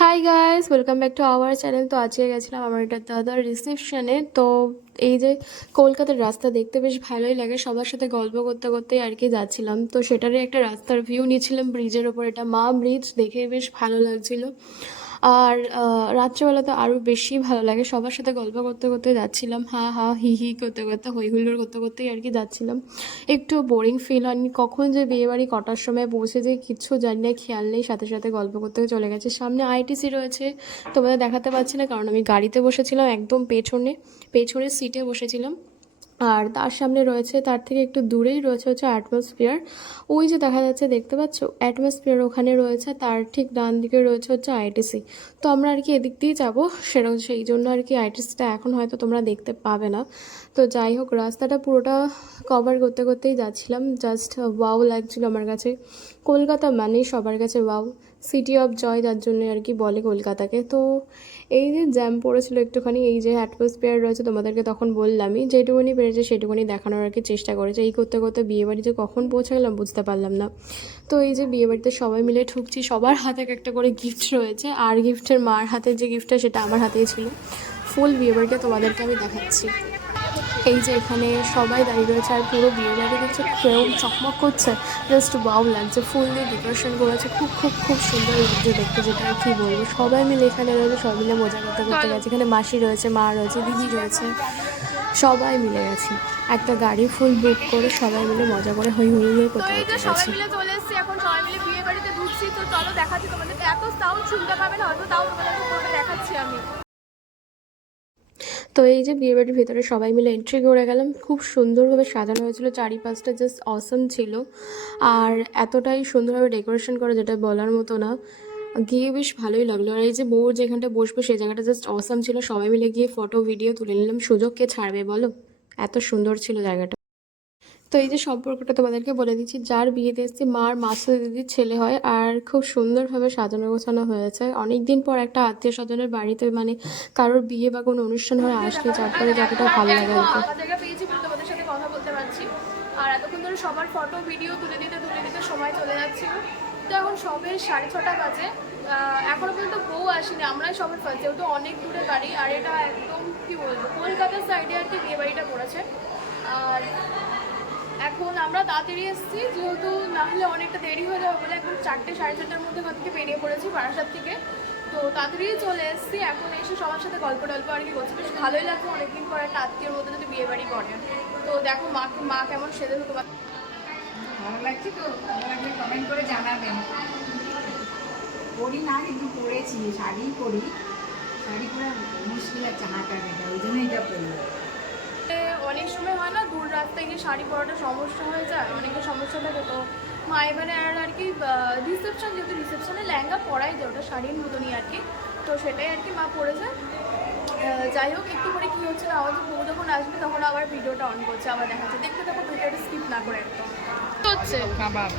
Hi guys, welcome back to our channel. তো আজকে গেছিলাম আমার একটা দাদার রিসেপশনে। তো এই যে কলকাতার রাস্তা দেখতে বেশ ভালোই লাগে, সবার সাথে গল্প করতে করতেই আর কি যাচ্ছিলাম। তো সেটারই একটা রাস্তার ভিউ নিচ্ছিলাম ব্রিজের ওপর। এটা মা ব্রিজ, দেখে বেশ ভালো লাগছিল। আর রাত্রেবেলা তো আরও বেশি ভালো লাগে, সবার সাথে গল্প করতে করতে যাচ্ছিলাম, হা হা হি হি করতে করতে, হই হুল্লোড় করতে করতেই আর কি যাচ্ছিলাম। একটু বোরিং ফিল হয়নি। কখন যে বিয়েবাড়ি কটার সময় পৌঁছে যে কিচ্ছু জানি না, খেয়াল নেই, সাথে সাথে গল্প করতে চলে গেছে। সামনে আইটিসি রয়েছে, তোমাদের দেখাতে পারছি না কারণ আমি গাড়িতে বসেছিলাম, একদম পেছনের সিটে বসেছিলাম। আর তার সামনে রয়েছে, তার থেকে একটু দূরেই রয়েছে হচ্ছে অ্যাটমসফিয়ার। ওই যে দেখা যাচ্ছে, দেখতে পাচ্ছ অ্যাটমসফিয়ার, ওখানে রয়েছে। তার ঠিক ডান দিকে রয়েছে হচ্ছে আইটিসি। তো আমরা আর কি এদিক দিয়েই যাবো, সেরকম সেই জন্য আর কি আইটিসিটা এখন হয়তো তোমরা দেখতে পাবে না। তো যাই হোক, রাস্তাটা পুরোটা কভার করতে করতেই যাচ্ছিলাম। জাস্ট ওয়াও লাগছিল আমার কাছে। কলকাতা মানেই সবার কাছে ওয়াও, সিটি অফ জয়, যার জন্য আর কি বলে কলকাতাকে। তো এই যে জ্যাম পড়েছিল একটুখানি, এই যে অ্যাটমসফিয়ার রয়েছে, তোমাদেরকে তখন বললামই, যেটুকুনি পেরেছে সেটুকুনি দেখানোর আর কি চেষ্টা করেছে। এই করতে করতে বিয়েবাড়ি যে কখন পৌঁছে গেলাম বুঝতে পারলাম না। তো এই যে বিয়েবাড়িতে সবাই মিলে ঠুকছি, সবার হাতে একটা করে গিফট রয়েছে, আর গিফটের মার হাতে যে গিফটটা সেটা আমার হাতেই ছিল। ফুল বিয়েবাড়িটা তোমাদেরকে আমি দেখাচ্ছি। এই যে এখানে সবাই দাঁড়িয়ে রয়েছে, আর পুরো বিয়ে বাড়ি দেখছে কেরম চকমক করছে, জাস্ট ওয়াও লাগছে। ফুল দিয়ে ডেকোরেশন করেছে, খুব খুব খুব সুন্দর লাগছে দেখতে, যেটা আর কি বলবো। সবাই মিলে এখানে রয়েছে, সবাই মিলে মজা করতে করতে গেছে। এখানে মাসি রয়েছে, মা রয়েছে, দিদি রয়েছে, সবাই মিলে গেছি। একটা গাড়ি ফুল বুক করে সবাই মিলে মজা করে হই হুল্লোড় তো করতে এই করতে যে সবাই গেছি। মিলে চলে এসেছি, এখন সবাই মিলে বিয়ে বাড়িতে ঢুকছি। তো চলো দেখাচ্ছি তোমাদেরকে, এত সাউন্ড শুনতে পাবে না হয়তো, তাও তোমাদেরকে পুরোটা দেখাচ্ছি আমি। তো এই যে বিয়েবাড়ির ভেতরে সবাই মিলে এন্ট্রি করে গেলাম। খুব সুন্দরভাবে সাজানো হয়েছিল, চারিপাশটা জাস্ট অসম ছিল। আর এতটাই সুন্দরভাবে ডেকোরেশন করা, যেটা বলার মতো না। গিয়ে বেশ ভালোই লাগলো। আর এই যে বউ যেখানটা বসবে সেই জায়গাটা জাস্ট অসম ছিল। সবাই মিলে গিয়ে ফটো ভিডিও তুলে নিলাম। সুযোগ কে ছাড়বে বলো, এত সুন্দর ছিল জায়গাটা। তো এই যে সম্পর্কটা তোমাদেরকে বলে দিচ্ছি, যার বিয়েতে এসেছি মার মাসির দিদির ছেলে হয়। আর খুব সুন্দরভাবে সাজানো গোছানো হয়েছে। অনেক দিন পর একটা আত্মীয় স্বজনের বাড়িতে, মানে কারোর বিয়ে বা কোনো অনুষ্ঠান হয়ে আসলে তারপরে যতটা ভালো লাগে এত আর কি। ফাঁকা জায়গা পেয়েছি বলে তোমাদের সাথে কথা বলতে পারছি। আর এতক্ষণ ধরে সবার ফটো ভিডিও তুলে দিতে সময় চলে যাচ্ছিল। তো এখন সবে 6:30 বাজে, এখনো পর্যন্ত বউ আসেনি, আমরাই সবার ফার্স্ট, যেহেতু অনেক দূরে বাড়ি। আর এটা একদম কি বলবো, কলকাতার সাইডে আর কি বিয়ে বাড়িটা পড়েছে। আর এখন আমরা তাড়াতাড়ি এসেছি, যেহেতু না হলে অনেকটা দেরি হয়ে যাবে বলে এখন 4টে 4:30টার মধ্যে ঘর থেকে বেরিয়ে পড়েছি বারাসাত থেকে। তো তাড়াতাড়ি চলে এসেছি, এখন এসে সবার সাথে গল্প টল্প আর কি করছি। বেশ ভালোই লাগছে, অনেকদিন পর একটা আত্মীয়র মধ্যে যদি বিয়ে বাড়ি করে। তো দেখো মা কেমন সেজেছে তোমার। ভালো লাগছে তো, ভালো লাগলে কমেন্ট করে জানাবেন। পরি না, কিন্তু পরেছি, শাড়ি পরি, শাড়ি পরা মুশকিল আছে হাঁটা এটা, ওই জন্য এটা পরি। অনেক সময় হয় না, দূর রাস্তায় গিয়ে শাড়ি পরাটা সমস্যা হয়ে যায়, অনেকের সমস্যা থাকে। তো মা এবারে আর কি রিসেপশন, যেহেতু রিসেপশনে লেহেঙ্গা পরাই যায়, ওটা শাড়ির মতনই আর কি। তো সেটাই আর কি মা পরেছে। যাই হোক, একটু করে কী হচ্ছে না, আমাদের বউ যখন আসবে তখন আবার ভিডিওটা অন করছে, আবার দেখাচ্ছে। দেখতে থাকো ভিডিওটা, স্কিপ না করে একদম। হচ্ছে কাবাব।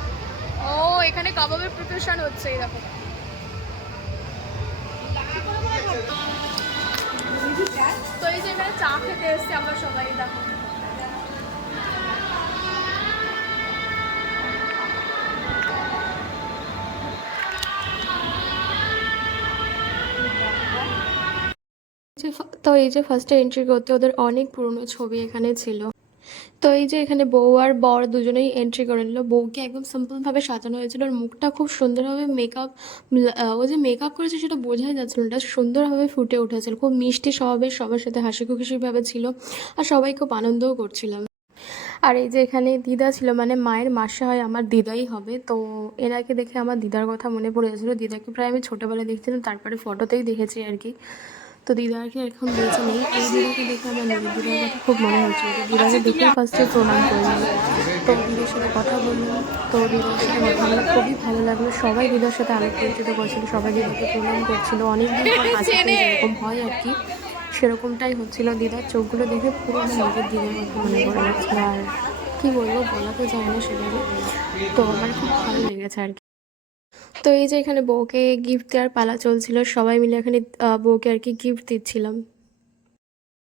ও, এখানে কাবাবের প্রিপারেশন হচ্ছে, এই দেখো। তো এই যে এখানে চা খেতে এসছি আমরা সবাই, দেখো। তো এই যে ফার্স্টে এন্ট্রি করতে ওদের অনেক পুরনো ছবি এখানে ছিল। তো এই যে এখানে বউ আর বর দুজনেই এন্ট্রি করে নিল। বউকে একদম সিম্পলভাবে সাজানো হয়েছিল, ওর মুখটা খুব সুন্দরভাবে মেকআপ, ও যে মেকআপ করেছে সেটা বোঝাই যাচ্ছিল না, এটা সুন্দরভাবে ফুটে উঠেছিল। খুব মিষ্টি স্বভাবের, সবার সাথে হাসি খুশিভাবে ছিল। আর সবাই খুব আনন্দও করছিলাম। আর এই যে এখানে দিদা ছিল, মানে মায়ের মাসা হয়, আমার দিদাই হবে। তো এনাকে দেখে আমার দিদার কথা মনে পড়ে যাচ্ছিলো। দিদাকে প্রায় আমি ছোটোবেলায় দেখছিলাম, তারপরে ফটোতেই দেখেছি আর কি। তো দিদা আর কি এখন বেঁচে নেই। এই দিদাকে দেখে আমার নিজের দিদার কথা খুব মনে হচ্ছিল। তো দিদাকে দেখেই ফার্স্টে প্রণাম করলাম। তো দিদির সাথে কথা বললাম। তো দিদার সাথে কথা বলে খুবই ভালো লাগলো। সবাই দিদার সাথে আলাপ পরিচিত করছিল, সবাই দিদাকে প্রণাম করছিল। অনেকদিন পর হাসিতে যেরকম হয় আর কি, সেরকমটাই হচ্ছিল। দিদার চোখগুলো দেখে পুরো আমার নিজের দিদার কথা মনে পড়ে যাচ্ছিল। আর কি বলবো, বলা তো যায় না সেভাবে। তো আমার খুব ভালো লেগেছে আর কি। তো এই যে এখানে বউকে গিফট দেওয়ার পালা চলছিল, সবাই মিলে এখানে বউকে আর কি গিফট দিচ্ছিলাম।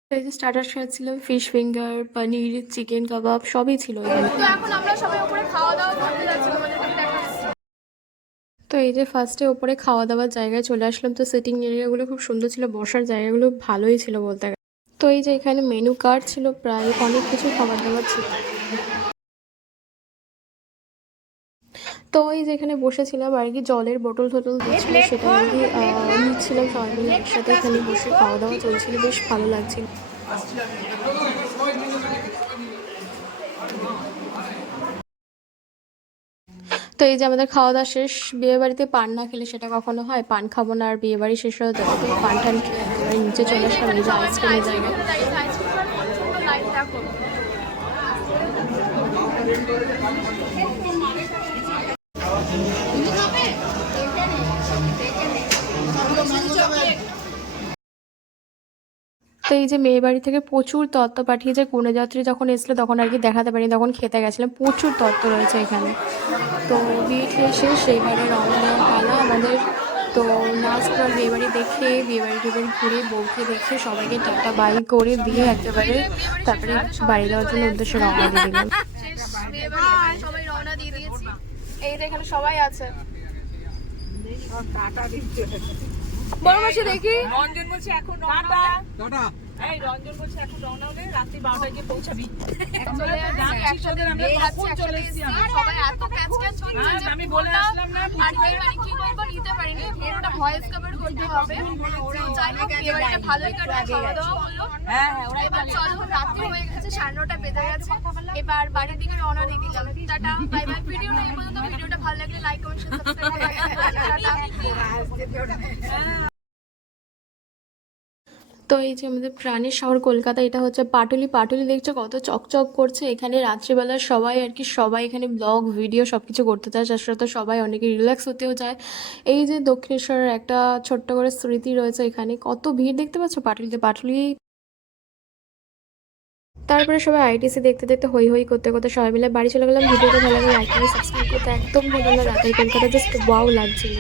তো এই যে স্টার্টার ছিল, ফিশ ফিঙ্গার, পনির, চিকেন কাবাব সবই ছিল এখানে। তো এখন আমরা সবাই উপরে খাওয়া দাওয়া করতে যাচ্ছি, তোমাদেরকে দেখাচ্ছি। তো এই যে ফার্স্টে ওপরে খাওয়া দাওয়ার জায়গায় চলে আসলাম, তো সিটিং এরিয়াগুলো খুব সুন্দর ছিল, বসার জায়গাগুলো ভালোই ছিল বলতে গেলে। তো এই যে এখানে মেনু কার্ড ছিল, প্রায় অনেক কিছু খাবার দাবার ছিল। তো এই যে এখানে বসেছিলাম আর কি, জলের বোতল টোতল দিচ্ছিল, সেটা আর কি নিচ্ছিলাম সবাই মিলে একসাথে এখানে বসে খাওয়া দাওয়া চলছিল, বেশ ভালো লাগছিল। তো এই যে আমাদের খাওয়া দাওয়া শেষ। বিয়ে বাড়িতে পান না খেলে সেটা কখনো হয়, পান খাবো না আর বিয়ে বাড়ি শেষ হয়ে যাবে, তো পান টান খেয়ে একেবারে নিচে চলে আসলাম এই যে আইসক্রিমের জায়গায়। আইসক্রিমের প্রচন্ড লাইন দেখো। তো এই যে মেয়ে বাড়ি থেকে প্রচুর তত্ত্ব পাঠিয়েছে, কন্যাযাত্রী যখন এসলো তখন আর কি দেখাতে পারিনি, তখন খেতে গেছিলাম, প্রচুর তত্ত্ব রয়েছে এখানে। তো বিয়ে খেয়ে শেষ, এইবারে রওনা দেওয়ার পালা আমাদের। তো লাস্ট বার বিয়ে বাড়ি দেখে, বিয়ে বাড়ি ঘুরে বউকে দেখে সবাইকে টাটা বাই করে দিয়ে একেবারে তারপরে বাড়ি যাওয়ার জন্য উদ্দেশ্যে রওনা দিয়ে দিলাম। শেষ বিয়ে বাড়ি, এখানে সবাই রওনা দিয়ে দিয়েছি। এই যে এখানে সবাই আছে। টাটা দিচ্ছে। বড় মাসি দেখি রঞ্জন বলছে এখন রওনা হবে। এই রঞ্জন বলছে এখন রওনা হবে, রাত্রি 12টায় গিয়ে পৌঁছাবি। চলে যাচ্ছি, একসাথে আমরা বিয়ে কখন যাচ্ছি, চলে একসাথে এসেছি এসেছি। সবাই এত ক্যাচ ক্যাচ হচ্ছে যে আমি বলে পুরোটা আসলাম না, আর বিয়ে বাড়ি কি বলবো নিতে পারিনি, পুরোটা ভয়েস কভার করতে হবে। তো যাই হোক বিয়ে বাড়িটা ভালোই কাটলো, খাওয়া দাওয়া হলো। হ্যাঁ হ্যাঁ ওরা এবার চলো, রাত্রি হয়ে গেছে, 9:30 বেজে গেছে, এবার বাড়ির দিকে রওনা দিয়ে দিলাম। Tata bye bye. ভিডিওটা এই পর্যন্ত। ভিডিওটা ভালো লাগলে লাইক কমেন্ট শেয়ার সাবস্ক্রাইব করে টাটা। তো এই যে আমাদের প্রাণের শহর কলকাতা, এটা হচ্ছে পাটুলি। পাটুলি দেখছো কত চকচক করছে, এখানে রাত্রিবেলা সবাই আর কি, সবাই এখানে ব্লগ ভিডিও সব কিছু করতে চায়, তার সাথে সবাই অনেকে রিল্যাক্স হতেও যায়। এই যে দক্ষিণেশ্বরের একটা ছোট্ট করে স্মৃতি রয়েছে এখানে, কত ভিড় দেখতে পাচ্ছ পাটুলিতে। পাটুলি তারপরে সবাই আইটিসি দেখতে দেখতে হই হই করতে করতে সবাই মিলে বাড়ি চলে গেলাম। ভিডিওটা ভালো লাগে লাইক করে সাবস্ক্রাইব করতে একদম ভুলো না। রাতের কলকাতা জাস্ট ওয়াও লাগছিল।